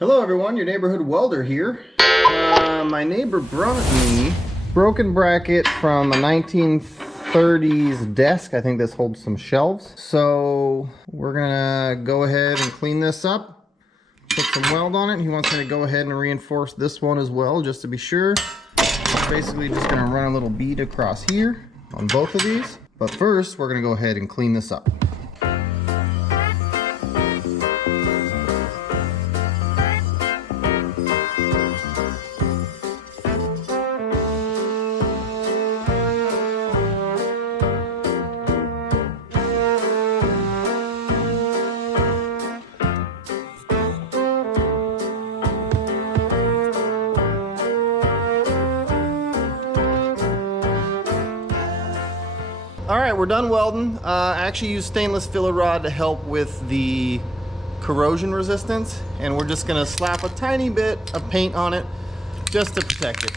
Hello everyone, your neighborhood welder here. My neighbor brought me broken bracket from a 1930s desk. I think this holds some shelves. So we're gonna go ahead and clean this up, put some weld on it. He wants me to go ahead and reinforce this one as well, just to be sure. Basically just gonna run a little bead across here on both of these. But first, we're gonna go ahead and clean this up. All right, we're done welding. I actually used stainless filler rod to help with the corrosion resistance, and we're just gonna slap a tiny bit of paint on it just to protect it.